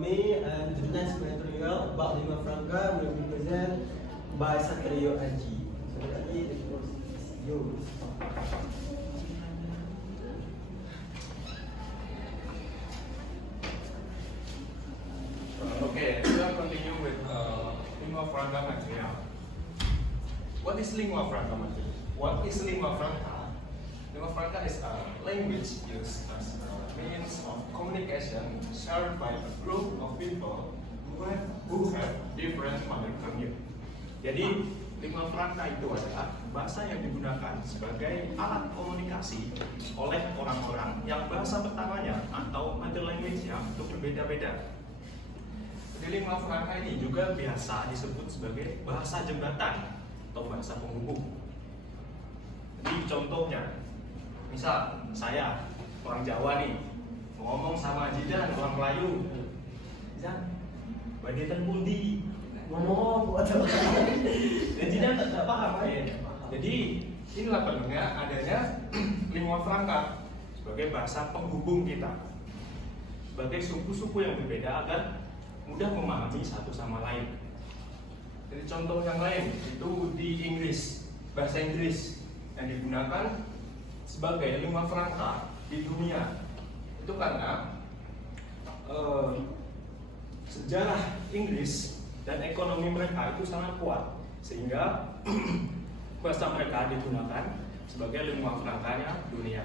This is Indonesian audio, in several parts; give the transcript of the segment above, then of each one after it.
me, and tonight's tutorial about lingua franca will be presented by Satrio Aji. So Aji, the floor is yours. Okay, we will continue with lingua franca material. What is lingua franca material? What is lingua franca? Lingua franca is a language used as a means of communication shared by a group of people who have different mother tongue. Jadi, lingua franca itu adalah bahasa yang digunakan sebagai alat komunikasi oleh orang-orang yang bahasa pertamanya atau mother language-nya itu berbeda-beda. Di lingua franca ini juga biasa disebut sebagai bahasa jembatan atau bahasa penghubung. Jadi contohnya, misal saya orang Jawa nih mau ngomong sama Jidan orang Melayu, Jidan, badaitan pundi ngomong atau dan Jidan tak paham ya. Jadi inilah pentingnya adanya lingua franca sebagai bahasa penghubung kita, sebagai suku-suku yang berbeda agar mudah memahami satu sama lain. Jadi contoh yang lain itu di Inggris, bahasa Inggris yang digunakan sebagai lingua franca di dunia itu karena sejarah Inggris dan ekonomi mereka itu sangat kuat sehingga bahasa mereka digunakan sebagai lingua francanya dunia.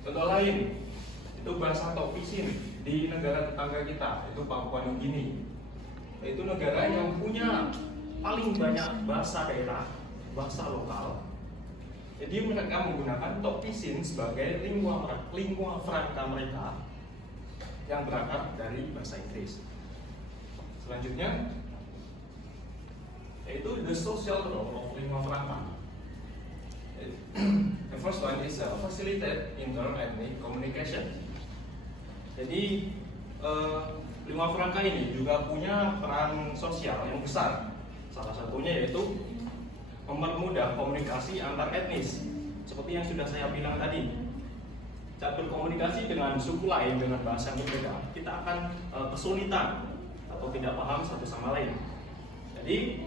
Contoh lain itu bahasa Topisin di negara tetangga kita, itu Papua Nugini. Itu negara yang punya paling banyak bahasa daerah, bahasa lokal. Jadi mereka menggunakan Topisin sebagai lingua franca mereka yang berangkat dari bahasa Inggris. Selanjutnya yaitu the social role of lingua franca. The first one is facilitate inter-ethnic communication. Jadi lingua franca ini juga punya peran sosial yang besar. Salah satunya yaitu mempermudah komunikasi antar etnis. Seperti yang sudah saya bilang tadi, saat berkomunikasi dengan suku lain dengan bahasa yang berbeda, kita akan kesulitan atau tidak paham satu sama lain. Jadi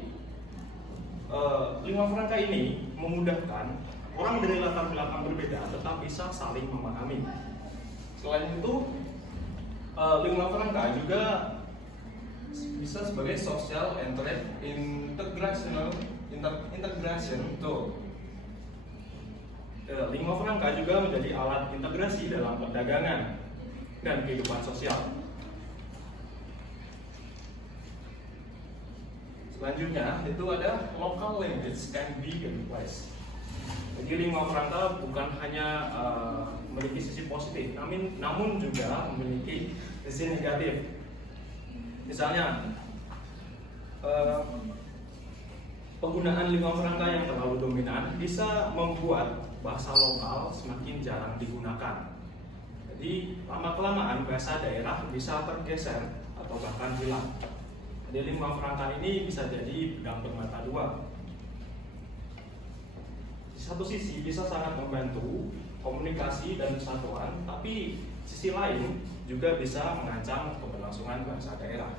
lingua franca ini memudahkan orang dari latar belakang berbeda tetap bisa saling memahami. Selain itu, lingua franca juga bisa sebagai social integration tool. Lingua franca juga menjadi alat integrasi dalam perdagangan dan kehidupan sosial. Selanjutnya itu ada local language can be replaced. Jadi lingua franca bukan hanya memiliki sisi positif, namun juga memiliki sisi negatif. Misalnya penggunaan lingua franca yang terlalu dominan bisa membuat bahasa lokal semakin jarang digunakan. Jadi lama-kelamaan bahasa daerah bisa tergeser atau bahkan hilang. Jadi lingua franca ini bisa jadi pedang bermata dua. Di satu sisi bisa sangat membantu komunikasi dan persatuan, tapi sisi lain juga bisa mengancam keberlangsungan bahasa daerah.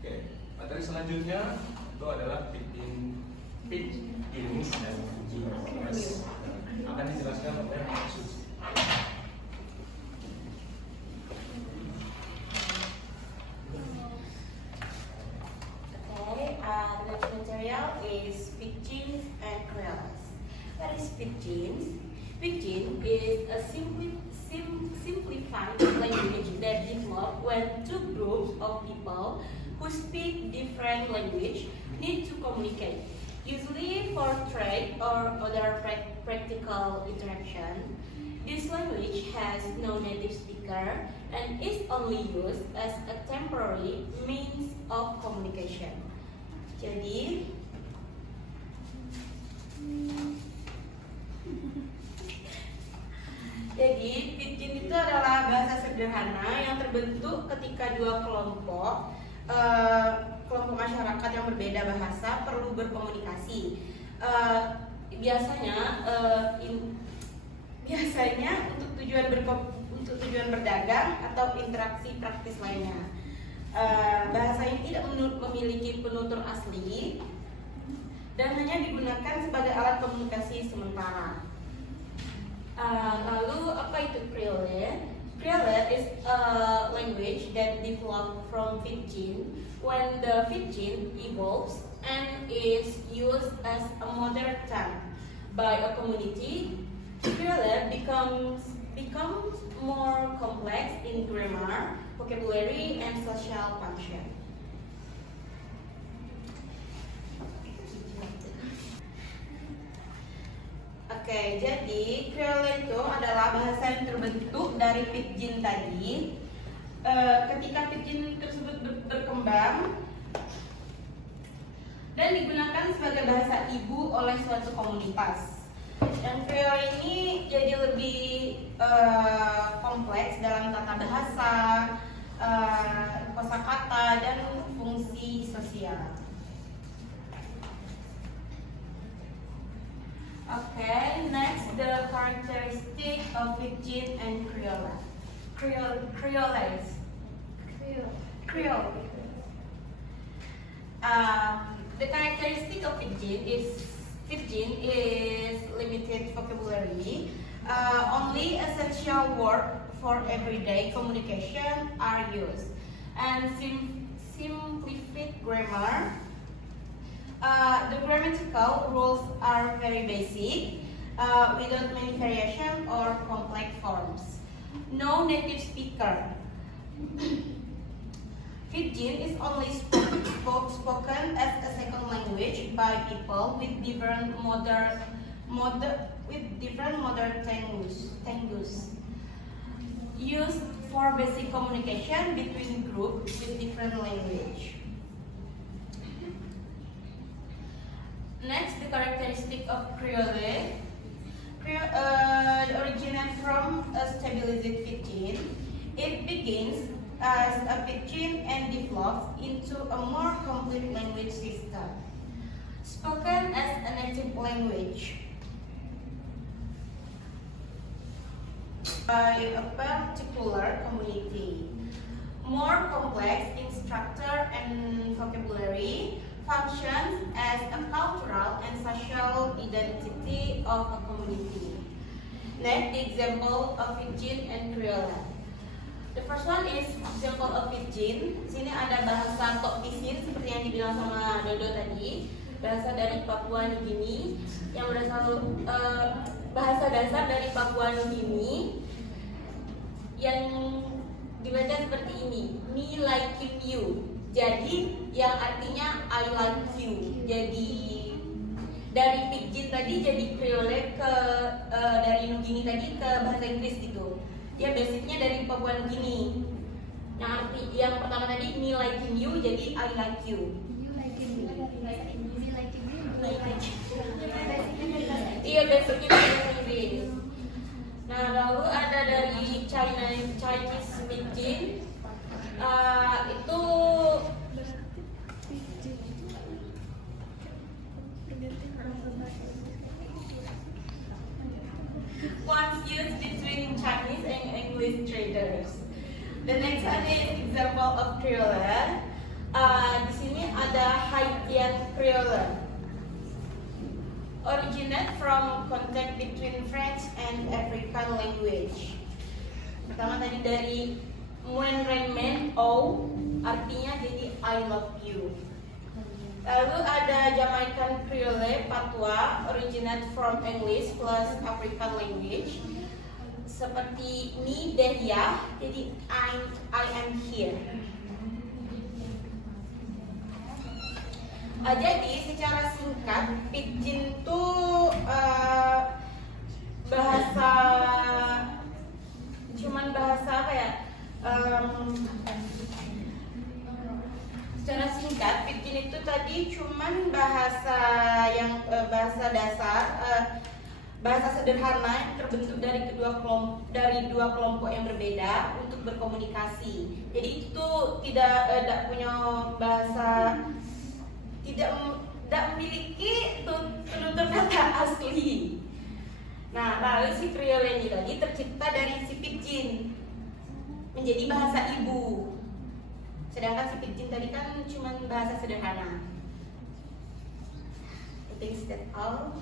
Oke, materi selanjutnya itu adalah pitching dan GS. Akan dijelaskan oleh Suci. The next material is pidgins and crayons. What is pidgins? Pidgin is a simplified language that develops when two groups of people who speak different language need to communicate, usually for trade or other practical interaction. This language has no native speaker and is only used as a temporary means of communication. Jadi, pidgin itu adalah bahasa sederhana yang terbentuk ketika dua kelompok masyarakat yang berbeda bahasa perlu berkomunikasi. Biasanya untuk tujuan tujuan berdagang atau interaksi praktis lainnya. Bahasa ini tidak memiliki penutur asli dan hanya digunakan sebagai alat komunikasi sementara. Lalu apa itu Creole? Creole is a language that developed from Pidgin. When the Pidgin evolves and is used as a mother tongue by a community, Creole becomes more complex in grammar, vocabulary, and social function. Oke, jadi Creole itu adalah bahasa yang terbentuk dari Pidgin tadi. Ketika Pidgin tersebut berkembang dan digunakan sebagai bahasa ibu oleh suatu komunitas. Dan Creole ini jadi lebih kompleks dalam tata bahasa, kosakata, dan fungsi sosial. Okay, next the characteristic of Pidgin and Creole. The characteristic of Pidgin is limited vocabulary. Only essential words for everyday communication are used, and simplified grammar. The grammatical rules are very basic, without many variation or complex forms. No native speaker. Pidgin is only spoken as a second language by people with different mother tongues. Used for basic communication between groups with different language. Next, the characteristic of Creole. Originates from a stabilized Pidgin. It begins as a Pidgin and develops into a more complete language system, spoken as a native language by a particular community. More complex in structure and vocabulary, functions as a cultural and social identity of a community. Next, the example of Pidgin and Creole. The first one is example of Pidgin. Sini ada bahasa Tok Pisin seperti yang dibilang sama Dodo tadi, bahasa dari Papua Nugini yang berasal bahasa dasar dari Papua Nugini yang dibaca seperti ini, me liking you. Jadi yang artinya I like you. Jadi dari Pidgin tadi jadi Creole ke dari Nugini tadi ke bahasa Inggris gitu. Dia basicnya dari Papua Nugini. Yang pertama tadi me liking you jadi I like you. Iya, basicnya dari bahasa Inggris. Nah, lalu ada dari Chinese Pidgin. Itu once used between Chinese and English traders. The next one is example of Creole. Di sini ada Haitian Creole. Originate from contact between French and African language. Pertama tadi dari Muen Renmen O, artinya jadi I love you. Lalu ada Jamaican Creole Patois, originate from English plus African language. Seperti me dehya, jadi I am here. Jadi secara singkat, Pidgin itu bahasa apa ya? Secara singkat, Pidgin itu tadi cuman bahasa bahasa dasar, bahasa sederhana yang terbentuk dari dua kelompok yang berbeda untuk berkomunikasi. Jadi itu tidak punya bahasa, tidak memiliki penutur kata asli. Nah, lalu si Creole ini tadi tercipta dari si Pidgin. menjadi bahasa ibu. Sedangkan si pidgin tadi kan cuma bahasa sederhana. I think that's all.